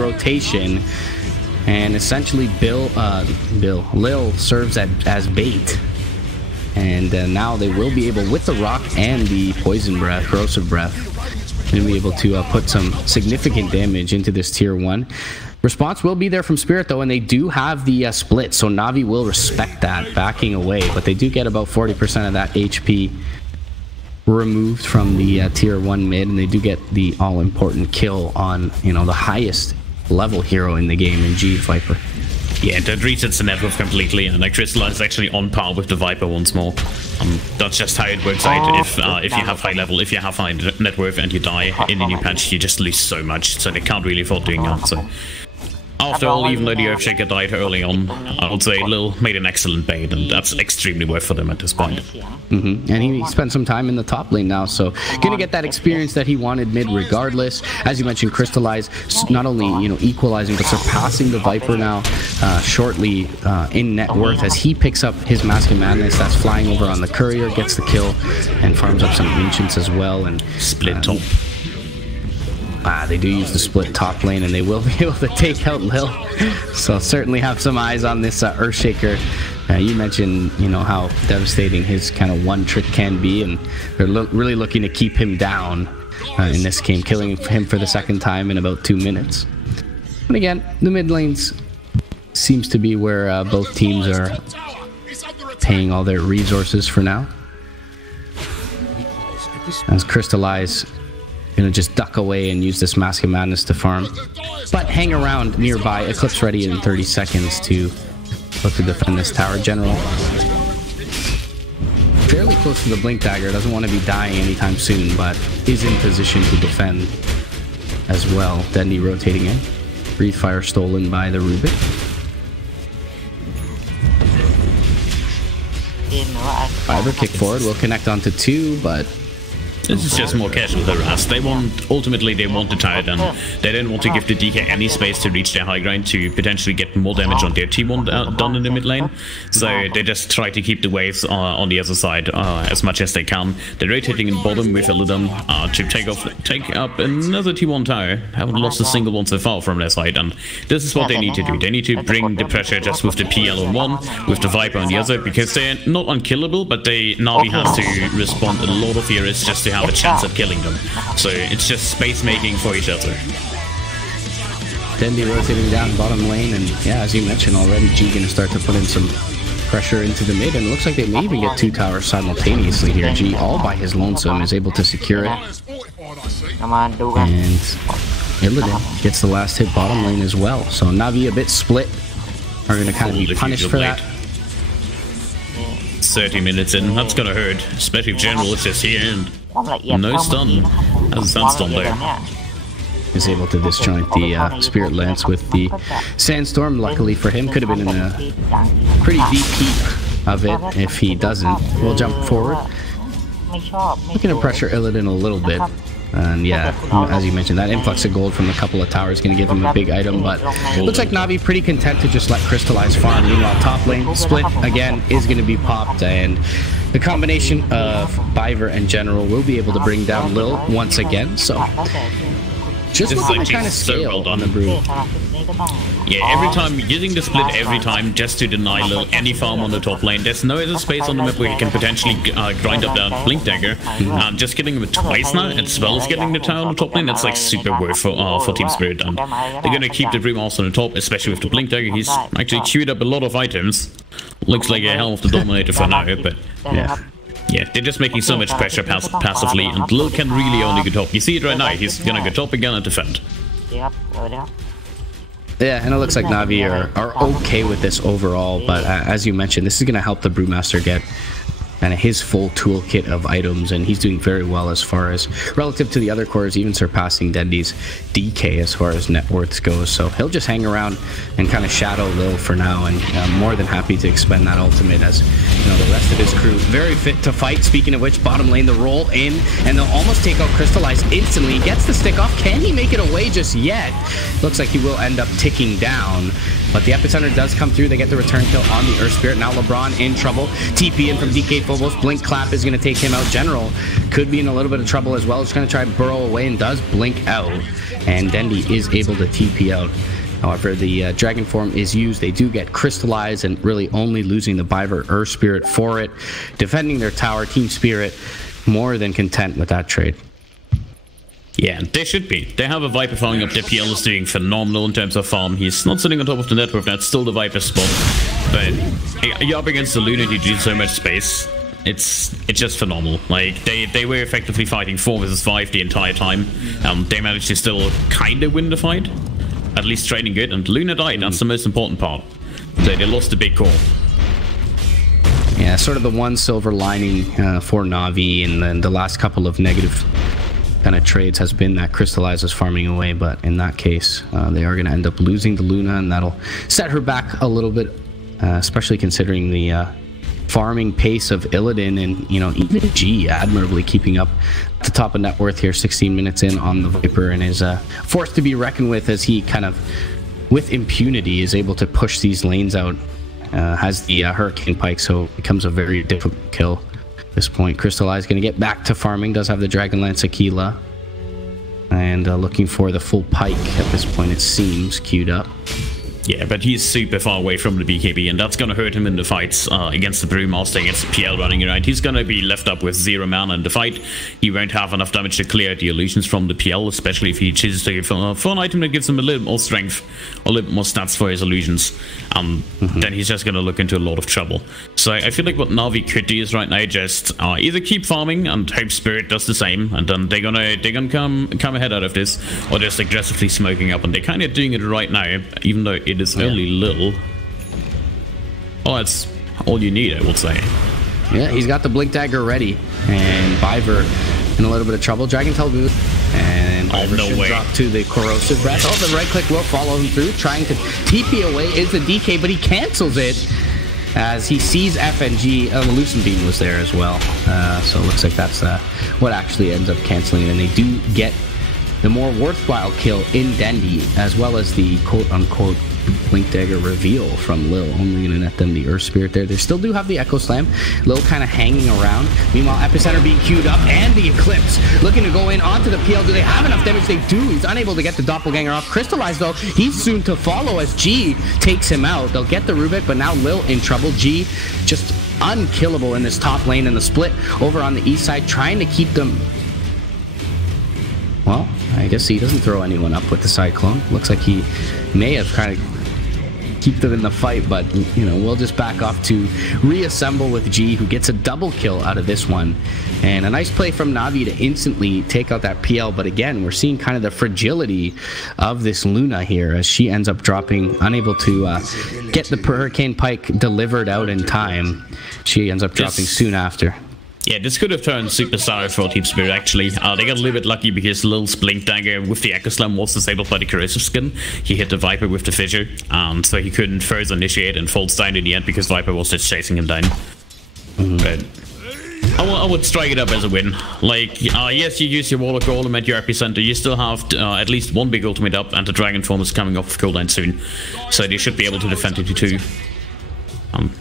rotation, and essentially Lil serves as bait. And now they will be able, with the rock and the poison breath, corrosive breath, they'll be able to put some significant damage into this tier 1. Response will be there from Spirit though, and they do have the split, so Na'Vi will respect that, backing away, but they do get about 40% of that HP removed from the tier 1 mid, and they do get the all-important kill on, you know, the highest level hero in the game in G Viper. Yeah, that resets the net worth completely, and like Crystallize is actually on par with the Viper once more. That's just how it works out. If you have high level, if you have high net worth and you die in the new patch, you just lose so much, so they can't really afford doing that. So after all, even though the Earthshaker died early on, I would say Lil made an excellent bait, and that's extremely worth for them at this point. And he spent some time in the top lane now, so gonna get that experience that he wanted mid regardless. As you mentioned, Crystallize not only, you know, equalizing but surpassing the Viper now shortly in net worth as he picks up his Mask of Madness. That's flying over on the courier, gets the kill, and farms up some ancients as well. And split top. They do use the split top lane, and they will be able to take out Lil. So certainly have some eyes on this Earthshaker. You mentioned, you know, how devastating his kind of one trick can be, and they're really looking to keep him down in this game, killing him for the second time in about 2 minutes. And again, the mid lanes seems to be where both teams are paying all their resources for now. As Crystallize gonna just duck away and use this Mask of Madness to farm, but hang around nearby. Eclipse ready in 30 seconds to look to defend this tower. General fairly close to the Blink Dagger, doesn't want to be dying anytime soon, but is in position to defend as well. Deadly rotating in. Breathe Fire stolen by the Rubik. Fiber kick forward will connect onto 2, but this is just more casual harass. Ultimately they want the tide, and they don't want to give the DK any space to reach their high ground to potentially get more damage on their T1 done in the mid lane. So they just try to keep the waves on the other side as much as they can. They're rotating in bottom with Illidan to take up another T1 tower. Haven't lost a single one so far from their side, and this is what they need to do. They need to bring the pressure just with the PL on one, with the Viper on the other, because they're not unkillable, but Na'Vi has to respond a lot of heroes just to have a chance at killing them. So it's just space making for each other. Dendi rotating down bottom lane, and yeah, as you mentioned already, G gonna start to put in some pressure into the mid, and it looks like they may even get 2 towers simultaneously here. G, all by his lonesome, is able to secure it. And Illidan gets the last hit bottom lane as well. So Na'Vi a bit split, are gonna kind of be punished for that. 30 minutes in, that's gonna hurt, especially if General is just here and no stun. Has a stun there. Is able to disjoint the Spirit Lance with the Sandstorm. Luckily for him, could have been in a pretty deep heap of it if he doesn't. We'll jump forward. Looking to pressure Illidan a little bit. And yeah, as you mentioned, that influx of gold from a couple of towers is going to give him a big item, but looks like Na'Vi pretty content to just let Crystallize farm. Meanwhile, top lane split again is going to be popped, and the combination of Biver and General will be able to bring down Lil once again. So just looking to kind of scale on the Brood. Yeah, every time, using the split every time just to deny Lil any farm on the top lane. There's no other space on the map where you can potentially grind up that Blink Dagger. Just getting him twice now, as well as getting the tower on the top lane, that's like super worth for Team Spirit. And they're going to keep the Dreamhouse on the top, especially with the Blink Dagger. He's actually queued up a lot of items. Looks like a hell of the Dominator for now, but yeah. Yeah, they're just making so much pressure passively, and Lil can really only go top. You see it right now, he's gonna go top again and defend. Yeah, and it looks like Na'Vi are okay with this overall, but as you mentioned, this is gonna help the Brewmaster get kind of his full toolkit of items, and he's doing very well as far as relative to the other cores, even surpassing Dendy's DK as far as net worths goes. So he'll just hang around and kind of shadow Lil for now, and more than happy to expend that ultimate, as you know, the rest of his crew very fit to fight. Speaking of which, bottom lane, the roll in, and they'll almost take out Crystallize instantly. He gets the stick off. Can he make it away just yet? Looks like he will end up ticking down, But the epicenter does come through. They get the return kill on the Earth Spirit. Now LeBron in trouble. TP in from DK Phobos. Blink Clap is going to take him out. General could be in a little bit of trouble as well. It's going to try and burrow away and does blink out. And Dendi is able to TP out. However, the Dragon Form is used. They do get crystallized and really only losing the Biver Earth Spirit for it. Defending their tower. Team Spirit more than content with that trade. Yeah, they should be. They have a Viper farming up. The PL is doing phenomenal in terms of farm. He's not sitting on top of the network. That's still the Viper spot. But you're up against the Luna, you do so much space. It's just phenomenal. Like, they were effectively fighting 4 versus 5 the entire time. They managed to still kind of win the fight. At least trading good. And Luna died. That's the most important part. So they lost the big core. Yeah, sort of the one silver lining for Na'Vi, and then the last couple of negative kind of trades has been that Crystallize is farming away, but in that case they are going to end up losing the Luna, and that'll set her back a little bit, especially considering the farming pace of Illidan, and even G admirably keeping up at the top of net worth here, 16 minutes in on the Viper, and is forced to be reckoned with as he kind of with impunity is able to push these lanes out. Has the Hurricane Pike, so it becomes a very difficult kill. At this point, Crystallize going to get back to farming, does have the Dragonlance Aquila, and looking for the full Pike at this point, it seems, queued up. Yeah, but he's super far away from the BKB, and that's going to hurt him in the fights against the Brewmaster, against the PL running around. He's going to be left up with 0 mana in the fight. He won't have enough damage to clear the illusions from the PL, especially if he chooses to go for an item that gives him a little more strength, a little more stats for his illusions. Then he's just going to look into a lot of trouble. So I feel like what Na'Vi could do is right now just either keep farming and hope Spirit does the same, and then they're gonna come ahead out of this, or just aggressively smoking up, and they're kind of doing it right now, even though it is only little. Oh, that's all you need, I would say. Yeah, he's got the Blink Dagger ready, and Biver in a little bit of trouble. Dragon Tail Booth, and Biver should drop to the Corrosive Breath. Oh, the right click will follow him through, trying to TP away is the DK, but he cancels it as he sees FNG. The Lucent Beam was there as well, so it looks like that's what actually ends up canceling it, and they do get the more worthwhile kill in Dendi, as well as the quote-unquote Blink Dagger reveal from Lil, only going to net them the Earth Spirit there. They still do have the Echo Slam. Lil kind of hanging around. Meanwhile, Epicenter being queued up, and the Eclipse looking to go in onto the PL. Do they have enough damage? They do. He's unable to get the Doppelganger off. Crystallize, though, he's soon to follow as G takes him out. They'll get the Rubik, but now Lil in trouble. G just unkillable in this top lane, and the split over on the east side, trying to keep them... Well, I guess he doesn't throw anyone up with the Cyclone. Looks like he may have kind of keep them in the fight, but we'll just back off to reassemble with G, who gets a double kill out of this one, and a nice play from Na'Vi to instantly take out that PL. But again, we're seeing kind of the fragility of this Luna here, as she ends up dropping, unable to get the Hurricane Pike delivered out in time. She ends up dropping soon after. Yeah, this could have turned super sour for Team Spirit, actually. They got a little bit lucky because Lil's Blink Dagger with the Echo Slam was disabled by the Corrosive Skin. He hit the Viper with the Fissure, so he couldn't further initiate and falls down in the end because Viper was just chasing him down. But I would strike it up as a win. Like, yes, you use your Warlock Golem at your epicenter. You still have at least one big ultimate up, and the Dragon Form is coming off of cooldown soon. So they should be able to defend it too.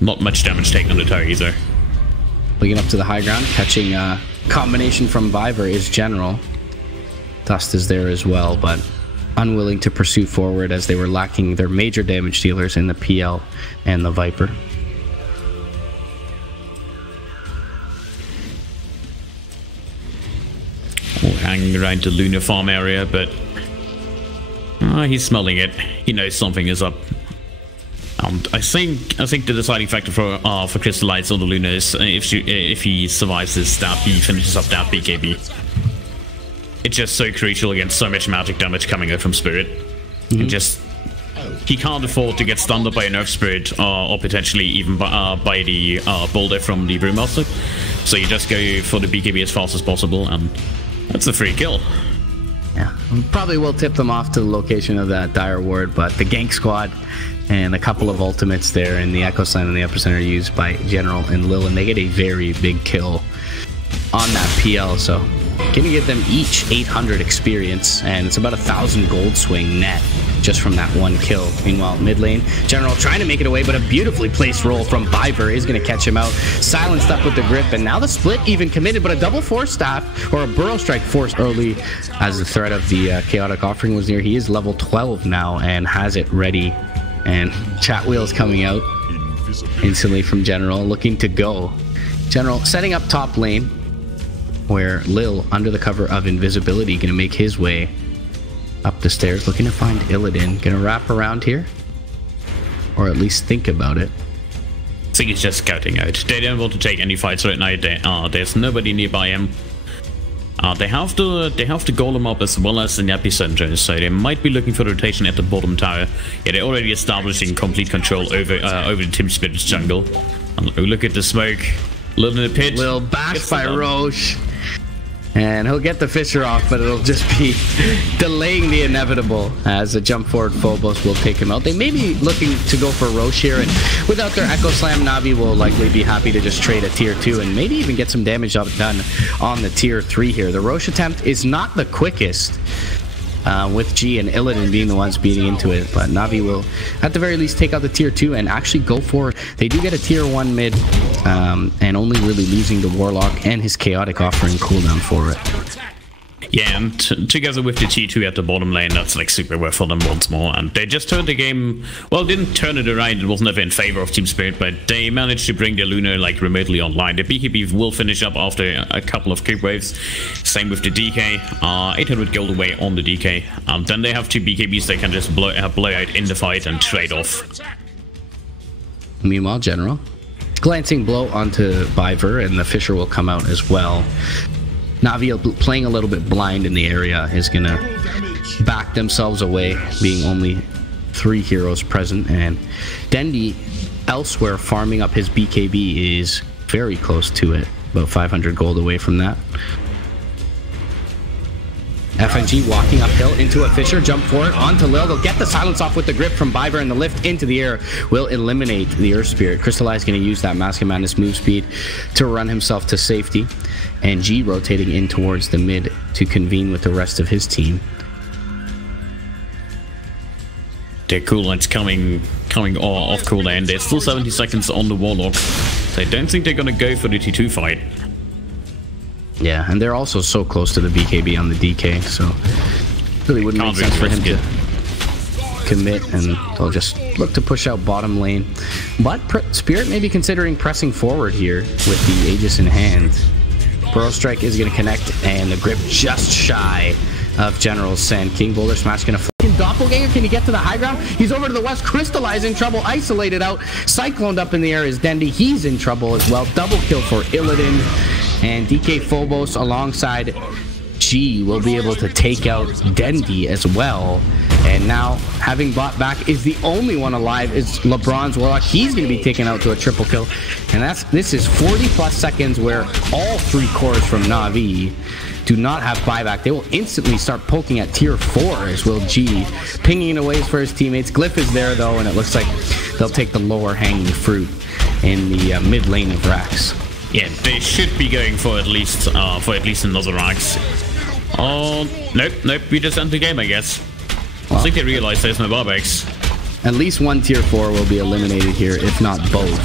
Not much damage taken on the tower either. Looking up to the high ground, catching a combination from Biver is General. Dust is there as well, but unwilling to pursue forward as they were lacking their major damage dealers in the PL and the Viper. Hanging around the Luna farm area, but he's smelling it. He knows something is up. I think the deciding factor for Crystallize on the Luna is if he survives this stab, he finishes up that BKB. It's just so crucial against so much magic damage coming out from Spirit. And just he can't afford to get stunned by an Earth Spirit or potentially even by the boulder from the Brewmaster. So you just go for the BKB as fast as possible, and that's a free kill. Yeah, probably will tip them off to the location of that Dire Ward, but the gank squad and a couple of ultimates there, and the Echo Slam and the Epicenter used by General and Lil, and they get a very big kill on that PL. So gonna give them each 800 experience, and it's about 1,000 gold swing net just from that one kill. Meanwhile, mid lane, General trying to make it away, but a beautifully placed roll from Biver is going to catch him out. Silenced up with the grip, and now the split even committed, but a double force staff, or a burrow strike forced early as the threat of the chaotic offering was near. He is level 12 now and has it ready. And chat wheels coming out instantly from General, looking to go. General setting up top lane, where Lil, under the cover of invisibility, going to make his way up the stairs, looking to find Illidan. Going to wrap around here, or at least think about it. I think he's just scouting out. They don't want to take any fights right now. There's nobody nearby him. They have to golem up as well as in the epicenter, so they might be looking for rotation at the bottom tower. Yeah, they're already establishing complete control over the Team Spirit's jungle. And look at the smoke. Lil in the pit. Lil bashed by Roche. And he'll get the Fisher off, but it'll just be delaying the inevitable as a jump forward Phobos will take him out. They may be looking to go for Roche here, and without their Echo Slam, Na'Vi will likely be happy to just trade a tier 2 and maybe even get some damage done on the tier 3 here. The Roche attempt is not the quickest, with G and Illidan being the ones beating into it, but Na'Vi will at the very least take out the tier 2 and actually go for it. They do get a tier 1 mid, and only really losing the Warlock and his chaotic offering cooldown for it. Yeah, and together with the T2 at the bottom lane, that's like super worth for them once more. And they just turned the game, well, didn't turn it around, it was never in favor of Team Spirit, but they managed to bring the Luna like remotely online. The BKB will finish up after a couple of creep waves. Same with the DK, 800 gold away on the DK. Then they have 2 BKBs they can just blow out in the fight and trade off. Meanwhile, General, glancing blow onto Biver, and the Fisher will come out as well. Na'Vi playing a little bit blind in the area is going to back themselves away, being only 3 heroes present. And Dendi, elsewhere farming up his BKB, is very close to it, about 500 gold away from that. FNG walking uphill into a Fisher, jump for it, onto Lil. They'll get the silence off with the grip from Biver, and the lift into the air will eliminate the Earth Spirit. Crystallize going to use that Mask of Madness move speed to run himself to safety, and G rotating in towards the mid to convene with the rest of his team. Their cooldown's coming off cooldown. There's still 70 seconds on the Warlock, so I don't think they're going to go for the T2 fight. Yeah, and they're also so close to the BKB on the DK, so really wouldn't make sense for him to commit, and they'll just look to push out bottom lane. But Spirit may be considering pressing forward here with the Aegis in hand. Burrow Strike is going to connect, and the grip just shy of General's Sand King. Boulder Smash going to Doppelganger, can he get to the high ground? He's over to the west, Crystallizing trouble, isolated out, Cycloned up in the air is Dendi. He's in trouble as well. Double kill for Illidan, and DK Phobos alongside G will be able to take out Dendi as well. And now, having bought back, is the only one alive is LeBron's Warlock. He's going to be taken out to a triple kill. And this is 40 plus seconds where all 3 cores from Na'Vi do not have buyback. They will instantly start poking at tier 4 as will G, pinging away for his teammates. Glyph is there though, and it looks like they'll take the lower hanging fruit in the mid lane of Rax. Yeah, they should be going for at least another Rax. Oh, nope, we just end the game, I guess. I think they realize there's no buybacks. At least 1 tier 4 will be eliminated here, if not both.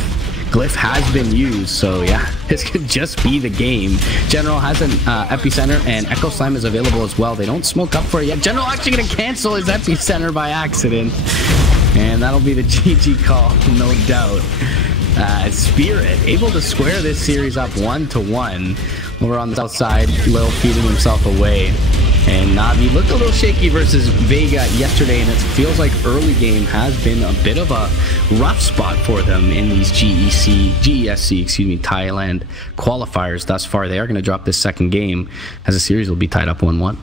Glyph has been used, so yeah, this could just be the game. General has an epicenter, and Echo Slam is available as well. They don't smoke up for it yet. General actually going to cancel his epicenter by accident, and that'll be the GG call, no doubt. Spirit able to square this series up 1-1 over on the south side. Lil feeding himself away, and Na'Vi looked a little shaky versus Vega yesterday, and it feels like early game has been a bit of a rough spot for them in these GESC, Thailand qualifiers thus far. They are going to drop this second game as the series will be tied up 1-1.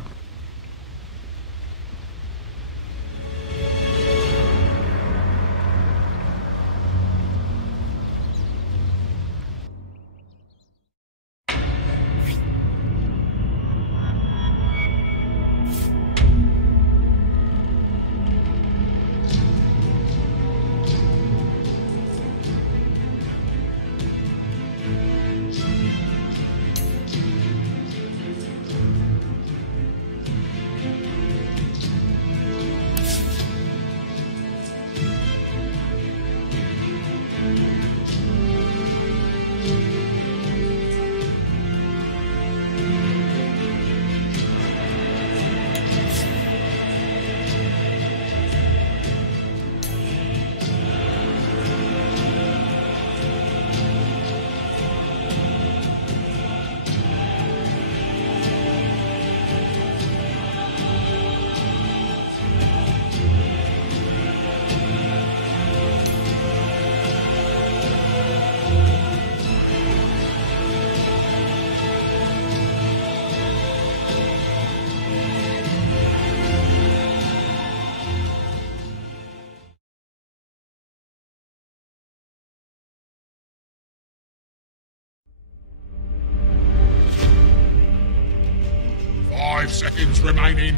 5 seconds remaining.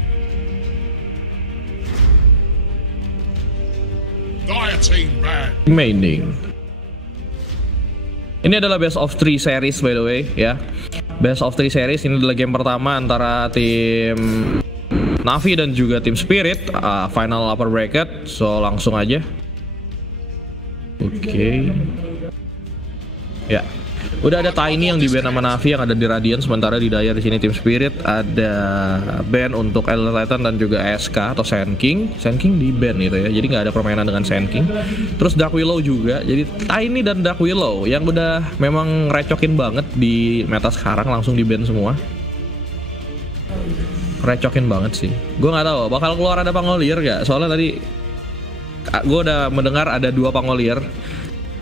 Dire team bad. Remaining. Ini adalah best of 3 series by the way ya. Best of 3 series ini adalah game pertama antara tim Navi dan juga tim Spirit, final upper bracket. So langsung aja. Oke. Ya. Udah ada Tiny yang di ban sama Navi yang ada di Radiant, sementara di Daya di sini tim Spirit ada ban untuk Elder Titan dan juga SK atau Sand King. Sand King di ban gitu ya. Jadi nggak ada permainan dengan Sand King. Terus Dark Willow juga. Jadi Tiny dan Dark Willow yang udah memang recokin banget di meta sekarang langsung di ban semua. Recokin banget sih. Gue nggak tahu bakal keluar ada Pangolier gak? Soalnya tadi gue udah mendengar ada 2 Pangolier.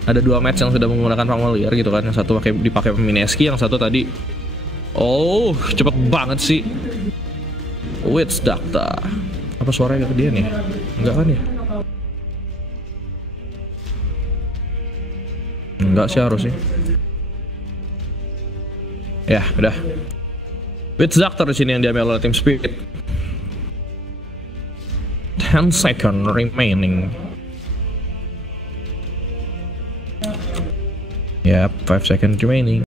Ada 2 match yang sudah menggunakan Pangolier gitu kan. Yang satu dipakai Mineski, yang satu tadi. Oh, cepet banget sih. Witch Doctor. Apa suaranya ke dia nih? Enggak kan ya? Enggak sih harusnya. Ya, udah. Witch Doctor di sini yang diambil oleh tim Spirit. 10 second remaining. Yep, 5 seconds remaining.